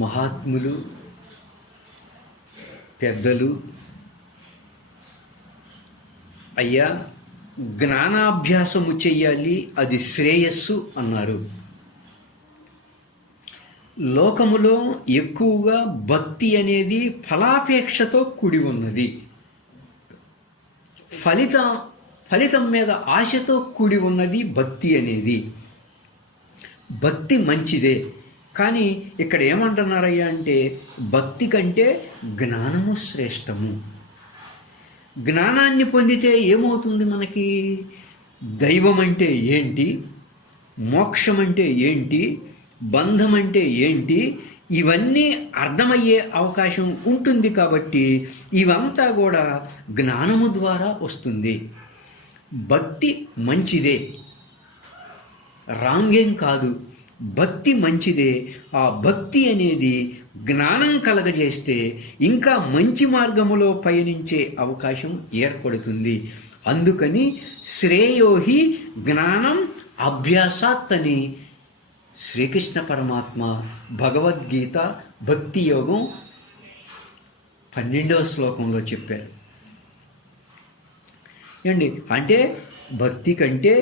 మహాత్ములు, పెద్దలు అయ్యా జ్ఞానాభ్యాసము చెయ్యాలి, అది శ్రేయస్సు అన్నారు. లోకములో ఎక్కువగా భక్తి అనేది ఫలాపేక్షతో కూడి ఉన్నది. ఫలితం మీద ఆశతో కూడి ఉన్నది భక్తి అనేది. భక్తి మంచిదే, కానీ ఇక్కడ ఏమంటున్నారయ్యా అంటే భక్తి కంటే జ్ఞానము శ్రేష్టము. జ్ఞానాన్ని పొందితే ఏమవుతుంది మనకి? దైవం అంటే ఏంటి, మోక్షం అంటే ఏంటి, బంధం అంటే ఏంటి, ఇవన్నీ అర్థమయ్యే అవకాశం ఉంటుంది. కాబట్టి ఇవంతా కూడా జ్ఞానము ద్వారా వస్తుంది. భక్తి మంచిదే, రాంగేం కాదు, భక్తి మంచిదే. ఆ భక్తి అనేది జ్ఞానం కలగజేస్తే ఇంకా మంచి మార్గములో పయనించే అవకాశం ఏర్పడుతుంది. అందుకని శ్రేయోహి జ్ఞానం అభ్యాసాత్ అని శ్రీకృష్ణ పరమాత్మ భగవద్గీత భక్తి యోగం 12వ శ్లోకంలో చెప్పారు. ఏమండి, అంటే భక్తి కంటే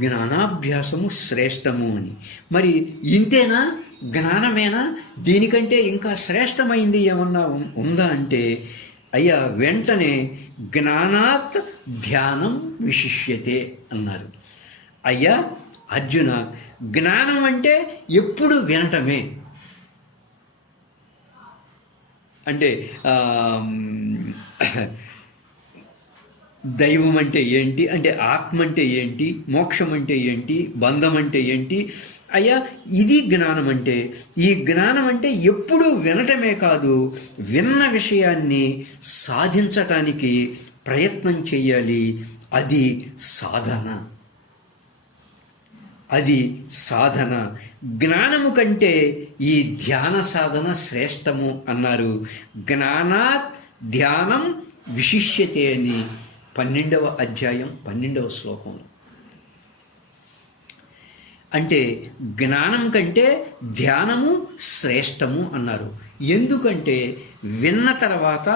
జ్ఞానాభ్యాసము శ్రేష్టము అని. మరి ఇంతేనా? జ్ఞానమేనా? దీనికంటే ఇంకా శ్రేష్టమైంది ఏమన్నా ఉందా అంటే అయ్యా వెంటనే జ్ఞానాత్ ధ్యానం విశిష్యతే అన్నారు. అయ్యా అర్జున, జ్ఞానం అంటే ఎప్పుడు వినటమే. అంటే దైవం అంటే ఏంటి, అంటే ఆత్మ అంటే ఏంటి, మోక్షం అంటే ఏంటి, బంధం అంటే ఏంటి, అయ్యా ఇది జ్ఞానం అంటే. ఈ జ్ఞానం అంటే ఎప్పుడూ వినటమే కాదు, విన్న విషయాన్ని సాధించటానికి ప్రయత్నం చెయ్యాలి. అది సాధన, అది సాధన. జ్ఞానము కంటే ఈ ధ్యాన సాధన శ్రేష్టము అన్నారు. జ్ఞానాత్ ధ్యానం విశిష్యతే అని 12వ అధ్యాయం 12వ శ్లోకంలో. అంటే జ్ఞానం కంటే ధ్యానము శ్రేష్టము అన్నారు. ఎందుకంటే విన్న తర్వాత,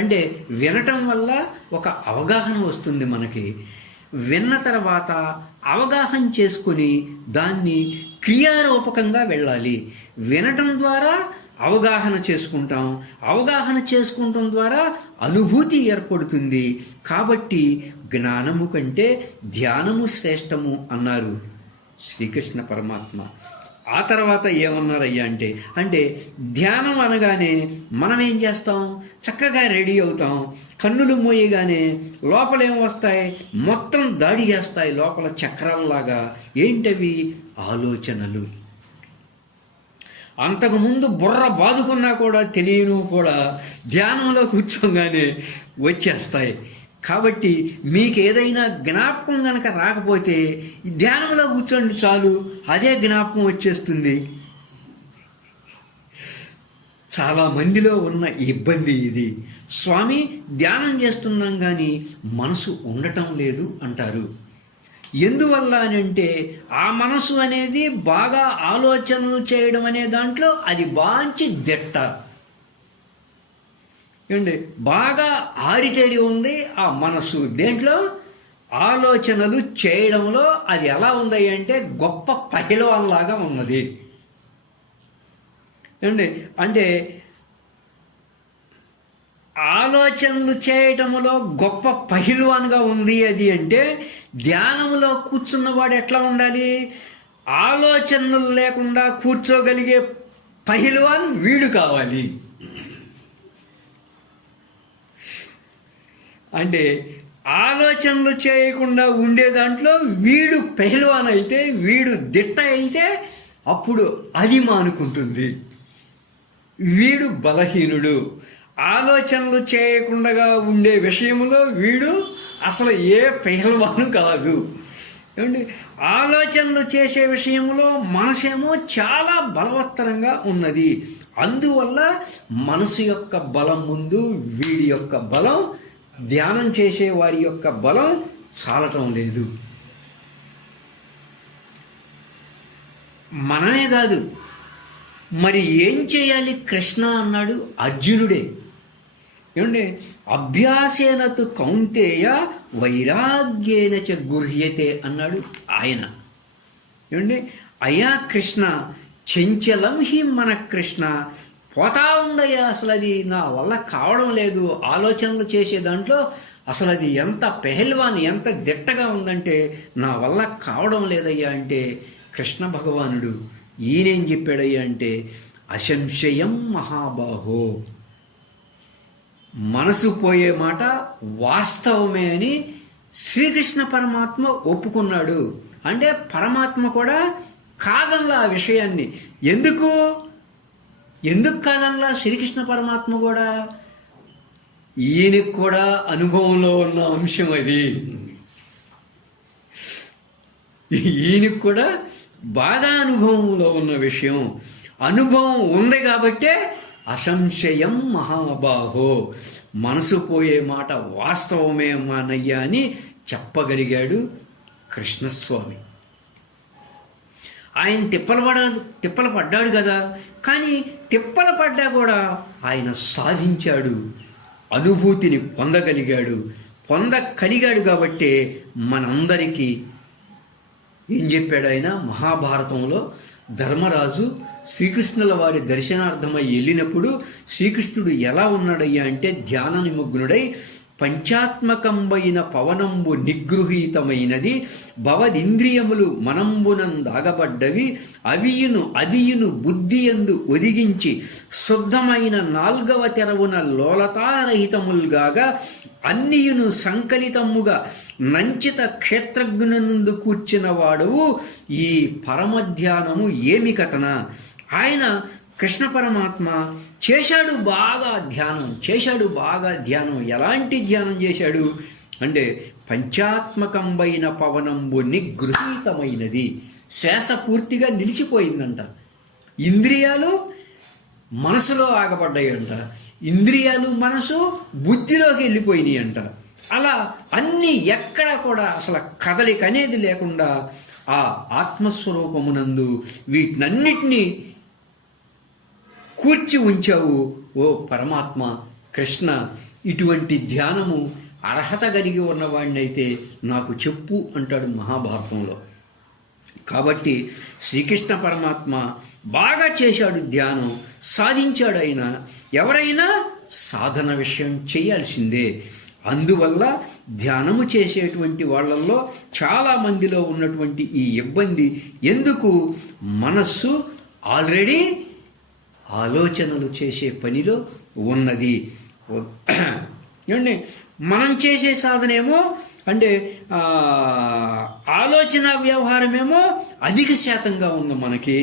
అంటే వినటం వల్ల ఒక అవగాహన వస్తుంది మనకి. విన్న తర్వాత అవగాహన చేసుకొని దాన్ని క్రియారూపకంగా వెళ్ళాలి. వినటం ద్వారా అవగాహన చేసుకుంటాం, అవగాహన చేసుకుంటాం ద్వారా అనుభూతి ఏర్పడుతుంది. కాబట్టి జ్ఞానము కంటే ధ్యానము శ్రేష్టము అన్నారు శ్రీకృష్ణ పరమాత్మ. ఆ తర్వాత ఏమన్నారయ్యా అంటే ధ్యానం అనగానే మనం ఏం చేస్తాం? చక్కగా రెడీ అవుతాం. కన్నులు మోయగానే లోపలేం వస్తాయి? మొత్తం దాడి చేస్తాయి లోపల చక్రాల్లాగా. ఏంటవి? ఆలోచనలు. అంతకుముందు బుర్ర బాదుకున్నా కూడా తెలియను కూడా ధ్యానంలో కూర్చోగానే వచ్చేస్తాయి. కాబట్టి మీకు ఏదైనా జ్ఞాపకం కనుక రాకపోతే ధ్యానంలో కూర్చోండి చాలు, అదే జ్ఞాపకం వచ్చేస్తుంది. చాలా మందిలో ఉన్న ఇబ్బంది ఇది. స్వామి ధ్యానం చేస్తున్నాం కానీ మనసు ఉండటం లేదు అంటారు. ఎందువల్ల అని అంటే ఆ మనసు అనేది బాగా ఆలోచనలు చేయడం అనే దాంట్లో అది బాంచి దిట్ట. ఏమండి, బాగా ఆరితేరి ఉంది ఆ మనసు. దేంట్లో? ఆలోచనలు చేయడంలో అది ఎలా ఉంది అంటే గొప్ప పహిలవాన్లాగా ఉన్నది. ఏమండి, అంటే ఆలోచనలు చేయటంలో గొప్ప పహిల్వాన్గా ఉంది అది. అంటే ధ్యానంలో కూర్చున్నవాడు ఎట్లా ఉండాలి? ఆలోచనలు లేకుండా కూర్చోగలిగే పహిల్వాన్ వీడు కావాలి. అంటే ఆలోచనలు చేయకుండా ఉండే దాంట్లో వీడు పెహల్వాన్ అయితే, వీడు దిట్ట అయితే అప్పుడు అది మానుకుంటుంది. వీడు బలహీనుడు. ఆలోచనలు చేయకుండా ఉండే విషయంలో వీడు అసలు ఏ పెహల్వాను కాదు. ఏమండి, ఆలోచనలు చేసే విషయంలో మనసేమో చాలా బలవత్తరంగా ఉన్నది. అందువల్ల మనసు యొక్క బలం ముందు వీడి యొక్క బలం, ధ్యానం చేసే వారి యొక్క బలం చాలటం లేదు. మనమే కాదు, మరి ఏం చేయాలి కృష్ణ అన్నాడు అర్జునుడే. ఏమండి, అభ్యాసేనతు కౌంతేయ వైరాగ్యేన చ గుహ్యతే అన్నాడు ఆయన. ఏమండి, అయ్యా కృష్ణ, చెంచలం హి మన కృష్ణ, పోతా ఉందయ్యా, అసలు అది నా వల్ల కావడం లేదు. ఆలోచనలు చేసే దాంట్లో అసలు అది ఎంత పెహల్వాన్, ఎంత దిట్టగా ఉందంటే నా వల్ల కావడం లేదయ్యా అంటే కృష్ణ భగవానుడు ఈయనేం చెప్పాడయ్యా అంటే, అసంశయం మహాబాహో, మనసు పోయే మాట వాస్తవమే అని శ్రీకృష్ణ పరమాత్మ ఒప్పుకున్నాడు. అంటే పరమాత్మ కూడా కాదనలా ఆ విషయాన్ని. ఎందుకు కాదనలా శ్రీకృష్ణ పరమాత్మ కూడా? ఈయనకు కూడా అనుభవంలో ఉన్న అంశం అది. ఈయనకు కూడా బాగా అనుభవంలో ఉన్న విషయం. అనుభవం ఉంది కాబట్టే అసంశయం మహాబాహో, మనసు పోయే మాట వాస్తవమే మానయ్య అని చెప్పగలిగాడు కృష్ణస్వామి. ఆయన తిప్పలు పడ్డాడు కదా, కానీ తిప్పలు పడ్డా కూడా ఆయన సాధించాడు, అనుభూతిని పొందగలిగాడు కాబట్టే మనందరికీ ఏం చెప్పాడు ఆయన మహాభారతంలో? ధర్మరాజు శ్రీకృష్ణుల వారి దర్శనార్థమై వెళ్ళినప్పుడు శ్రీకృష్ణుడు ఎలా ఉన్నాడయ్యా అంటే ధ్యాన నిమగ్నుడై, పంచాత్మకంబైన పవనంబు నిగృహీతమైనది, భవదింద్రియములు మనంబునందాగబడ్డవి, అదియును బుద్ధియందు ఒదిగించి శుద్ధమైన 4వ తెరవున లోలతారహితముల్గాగా అన్నియును సంకలితముగా నంచిత క్షేత్రజ్ఞునందు కూర్చిన వాడవు, ఈ పరమధ్యానము ఏమి కథన? ఆయన కృష్ణ పరమాత్మ చేశాడు బాగా ధ్యానం. ఎలాంటి ధ్యానం చేశాడు అంటే, పంచాత్మకంబైన పవనంబు నిగృహీతమైనది, శ్వాస పూర్తిగా నిలిచిపోయిందంట. ఇంద్రియాలు మనసులో ఆగబడ్డాయంట, ఇంద్రియాలు మనసు బుద్ధిలోకి వెళ్ళిపోయినాయి అంట. అలా అన్నీ ఎక్కడ కూడా అసలు కదలిక అనేది లేకుండా ఆ ఆత్మస్వరూపమునందు వీటినన్నిటినీ కూర్చి ఉంచావు ఓ పరమాత్మ కృష్ణ. ఇటువంటి ధ్యానము అర్హత కలిగి ఉన్నవాడినైతే నాకు చెప్పు అంటాడు మహాభారతంలో. కాబట్టి శ్రీకృష్ణ పరమాత్మ బాగా చేశాడు ధ్యానం, సాధించాడు. ఆయన ఎవరైనా సాధన విషయం చేయాల్సిందే. అందువల్ల ధ్యానము చేసేటువంటి వాళ్ళల్లో చాలామందిలో ఉన్నటువంటి ఈ ఇబ్బంది ఎందుకు? మనస్సు ఆల్రెడీ ఆలోచనలు చేసే పనిలో ఉన్నది. ఏమండి, మనం చేసే సాధనేమో అంటే ఆలోచన వ్యవహారమేమో అధిక శాతంగా ఉంది మనకి,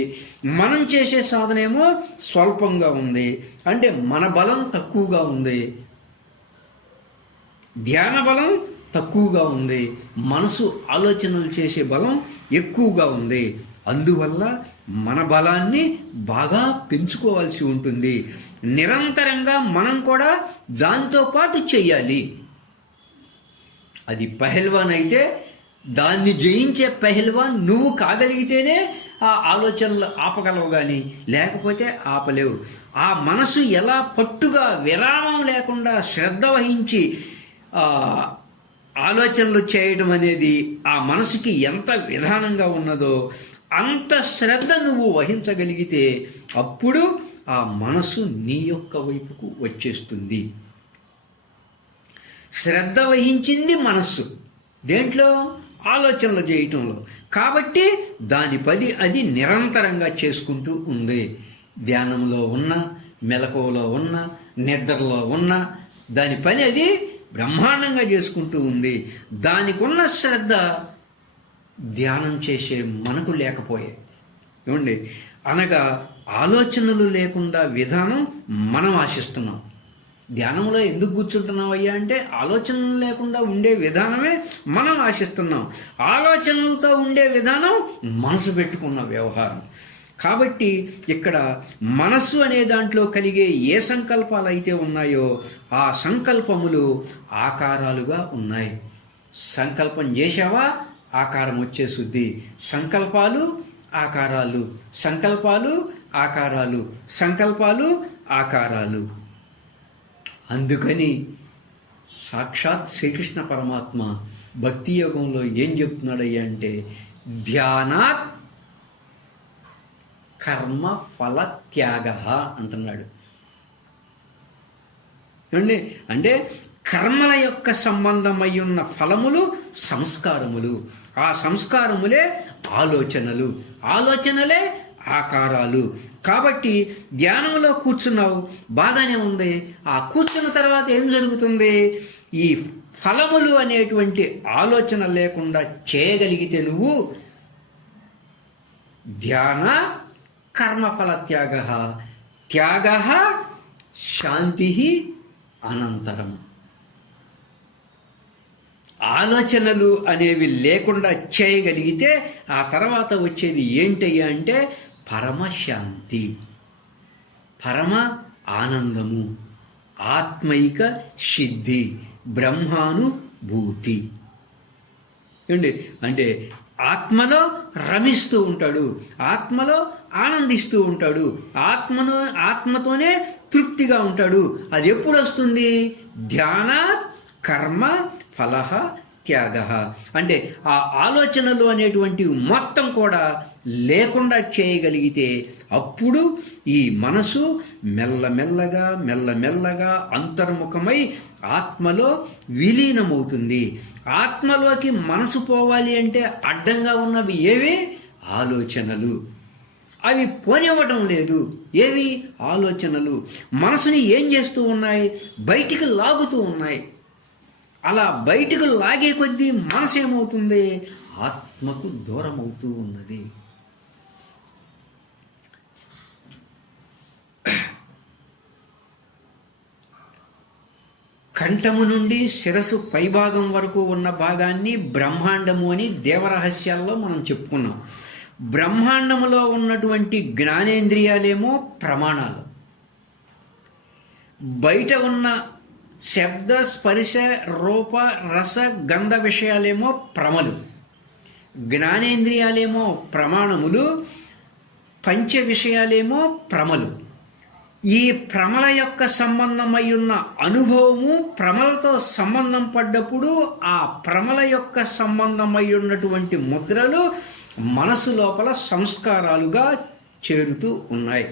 మనం చేసే సాధనేమో స్వల్పంగా ఉంది. అంటే మన బలం తక్కువగా ఉంది, ధ్యాన బలం తక్కువగా ఉంది, మనసు ఆలోచనలు చేసే బలం ఎక్కువగా ఉంది. అందువల్ల మన బలాన్ని బాగా పెంచుకోవాల్సి ఉంటుంది. నిరంతరంగా మనం కూడా దాంతోపాటు చెయ్యాలి. అది పహల్వాన్ అయితే దాన్ని జయించే పహల్వాన్ నువ్వు కాగలిగితేనే ఆ ఆలోచనలు ఆపగలవు, కానీ లేకపోతే ఆపలేవు. ఆ మనసు ఎలా పట్టుగా విరామం లేకుండా శ్రద్ధ వహించి ఆలోచనలు చేయడం అనేది ఆ మనసుకి ఎంత విధానంగా ఉన్నదో అంత శ్రద్ధ నువ్వు వహించగలిగితే అప్పుడు ఆ మనసు నీ యొక్క వైపుకు వచ్చేస్తుంది. శ్రద్ధ వహించింది మనస్సు దేంట్లో? ఆలోచనలు చేయటంలో. కాబట్టి దాని పది అది నిరంతరంగా చేసుకుంటూ ఉంది. ధ్యానంలో ఉన్న, మెలకువలో ఉన్న, నిద్రలో ఉన్న దాని పని అది బ్రహ్మాండంగా చేసుకుంటూ ఉంది. దానికి ఉన్న శ్రద్ధ ధ్యానం చేసే మనకు లేకపోయాయి. ఏమండి, అనగా ఆలోచనలు లేకుండా విధానం మనం ఆశిస్తున్నాం. ధ్యానంలో ఎందుకు కూర్చుంటున్నాం అయ్యా అంటే ఆలోచనలు లేకుండా ఉండే విధానమే మనం ఆశిస్తున్నాం. ఆలోచనలతో ఉండే విధానం మనసు పెట్టుకున్న వ్యవహారం. కాబట్టి ఇక్కడ మనస్సు అనే దాంట్లో కలిగే ఏ సంకల్పాలు అయితే ఉన్నాయో ఆ సంకల్పములు ఆకారాలుగా ఉన్నాయి. సంకల్పం చేసావా ఆకారం వచ్చేసుద్ది. సంకల్పాలు ఆకారాలు, సంకల్పాలు ఆకారాలు, సంకల్పాలు ఆకారాలు. అందుకని సాక్షాత్ శ్రీకృష్ణ పరమాత్మ భక్తి యోగంలో ఏం చెప్తున్నాడయ్యా అంటే, ధ్యానాత్ కర్మ ఫల త్యాగ అంటున్నాడు. అంటే కర్మల యొక్క సంబంధమై ఉన్న ఫలములు సంస్కారములు, ఆ సంస్కారములే ఆలోచనలు, ఆలోచనలే ఆకారాలు. కాబట్టి ధ్యానంలో కూర్చున్నావు, బాగానే ఉంది. ఆ కూర్చున్న తర్వాత ఏం జరుగుతుంది? ఈ ఫలములు అనేటువంటి ఆలోచన లేకుండా చేయగలిగితే నువ్వు ధ్యాన కర్మఫల త్యాగ, త్యాగ శాంతి అనంతరం. ఆలోచనలు అనేవి లేకుండా చేయగలిగితే ఆ తర్వాత వచ్చేది ఏంటయ్యా అంటే పరమశాంతి, పరమ ఆనందము, ఆత్మైక సిద్ధి, బ్రహ్మానుభూతి. అంటే ఆత్మలో రమిస్తూ ఉంటాడు, ఆత్మలో ఆనందిస్తూ ఉంటాడు, ఆత్మతోనే తృప్తిగా ఉంటాడు. అది ఎప్పుడు వస్తుంది? ధ్యాన కర్మ ఫలహ త్యాగ. అంటే ఆ ఆలోచనలు అనేటువంటివి మొత్తం కూడా లేకుండా చేయగలిగితే అప్పుడు ఈ మనసు మెల్లమెల్లగా మెల్లమెల్లగా అంతర్ముఖమై ఆత్మలో విలీనమవుతుంది. ఆత్మలోకి మనసు పోవాలి అంటే అడ్డంగా ఉన్నవి ఏవి? ఆలోచనలు. అవి పోనివ్వడం లేదు. ఏవి? ఆలోచనలు మనసుని ఏం చేస్తూ ఉన్నాయి? బయటికి లాగుతూ ఉన్నాయి. అలా బయటకు లాగే కొద్దీ మనసు ఏమవుతుంది? ఆత్మకు దూరం అవుతూ ఉన్నది. కంఠము నుండి శిరస్సు పైభాగం వరకు ఉన్న భాగాన్ని బ్రహ్మాండము అని దేవరహస్యాల్లో మనం చెప్పుకున్నాం. బ్రహ్మాండములో ఉన్నటువంటి జ్ఞానేంద్రియాలేమో ప్రమాణాలు, బయట ఉన్న శబ్ద స్పర్శ రూప రస గంధ విషయాలేమో ప్రమలు, జ్ఞానేంద్రియాలేమో ప్రమాణములు, పంచ విషయాలేమో ప్రమలు. ఈ ప్రమల యొక్క సంబంధమై ఉన్న అనుభవము ప్రమలతో సంబంధం పడ్డప్పుడు ఆ ప్రమల యొక్క సంబంధమై ఉన్నటువంటి ముద్రలు మనసు లోపల సంస్కారాలుగా చేరుతూ ఉన్నాయి.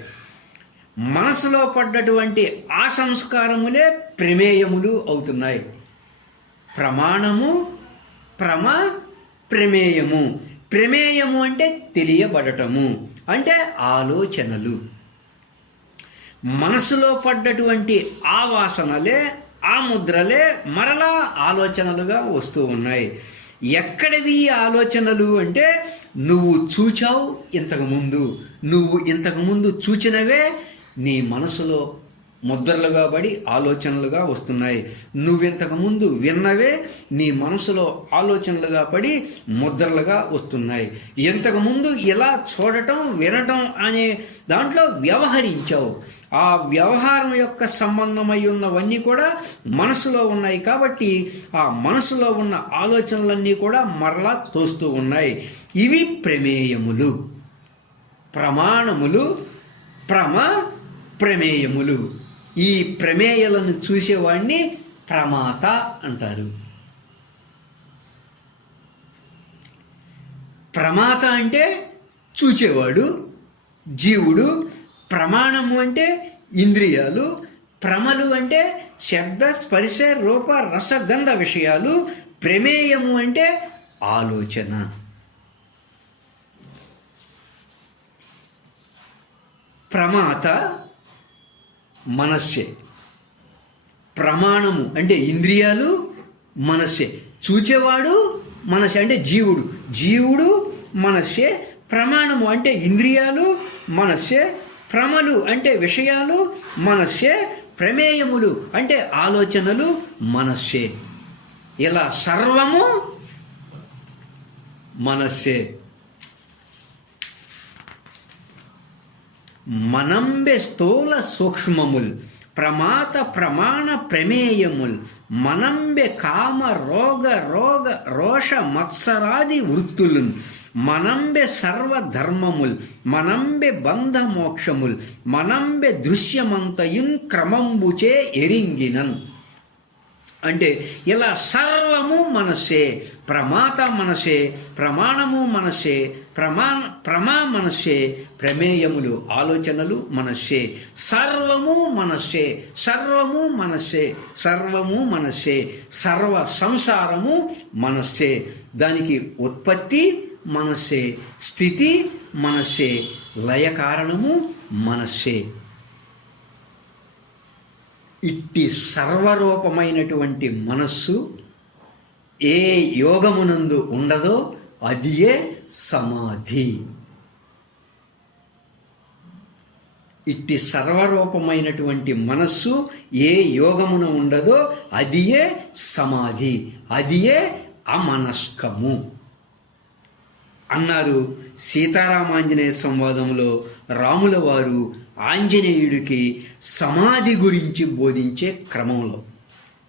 మనసులో పడ్డటువంటి ఆ సంస్కారములే ప్రమేయములు అవుతున్నాయి. ప్రమాణము, ప్రమేయము. ప్రమేయము అంటే తెలియబడటము, అంటే ఆలోచనలు. మనసులో పడ్డటువంటి ఆ వాసనలే, ఆ ముద్రలే మరలా ఆలోచనలుగా వస్తూ ఉన్నాయి. ఎక్కడివి ఆలోచనలు అంటే, నువ్వు చూచావు ఇంతకుముందు, నువ్వు ఇంతకుముందు చూచినవే నీ మనసులో ముద్రలుగా పడి ఆలోచనలుగా వస్తున్నాయి. నువ్వింతకుముందు విన్నవే నీ మనసులో ఆలోచనలుగా పడి ముద్రలుగా వస్తున్నాయి. ఇంతకుముందు ఇలా చూడటం వినటం అనే దాంట్లో వ్యవహరించావు. ఆ వ్యవహారం యొక్క సంబంధమై ఉన్నవన్నీ కూడా మనసులో ఉన్నాయి. కాబట్టి ఆ మనసులో ఉన్న ఆలోచనలన్నీ కూడా మరలా తోస్తూ ఉన్నాయి. ఇవి ప్రమేయములు. ప్రమాణములు, ప్రమేయములు. ఈ ప్రమేయాలను చూసేవాడిని ప్రమాత అంటారు. ప్రమాత అంటే చూచేవాడు, జీవుడు. ప్రమాణము అంటే ఇంద్రియాలు. ప్రమలు అంటే శబ్ద స్పర్శ రూప రసగంధ విషయాలు. ప్రమేయము అంటే ఆలోచన. ప్రమాత మనస్సే. ప్రమాణము అంటే ఇంద్రియాలు, మనస్సే. చూచేవాడు మనస్సే అంటే జీవుడు. జీవుడు మనస్సే. ప్రమాణము అంటే ఇంద్రియాలు, మనస్సే. ప్రమలు అంటే విషయాలు, మనస్సే. ప్రమేయములు అంటే ఆలోచనలు, మనస్సే. ఇలా సర్వము మనస్సే. మనంబె స్థూల సూక్ష్మముల్ ప్రమాత ప్రమాణ ప్రమేయముల్ మనంబె కామ రోగ రోష మత్సరాది వృత్తులు మనంబె సర్వధర్మముల్ మనంబె బంధ మోక్షముల్ మనంబె దృశ్యమంతయున్ క్రమంబుచే ఎరింగినన్. అంటే ఇలా సర్వము మనసే, ప్రమాత మనసే, ప్రమాణము మనసే, ప్రమా మనసే, ప్రమేయములు ఆలోచనలు మనసే, సర్వము మనసే, సర్వము మనసే, సర్వము మనసే, సర్వ సంసారము మనసే. దానికి ఉత్పత్తి మనసే, స్థితి మనసే, లయ కారణము మనసే. ఇట్టి సర్వరూపమైనటువంటి మనస్సు ఏ యోగమునందు ఉండదో అదియే సమాధి. ఇట్టి సర్వరూపమైనటువంటి మనస్సు ఏ యోగమున ఉండదో అదియే సమాధి, అదియే అమనస్కము అన్నారు సీతారామాంజనేయ సంవాదంలో రాముల వారు ఆంజనేయుడికి సమాధి గురించి బోధించే క్రమంలో.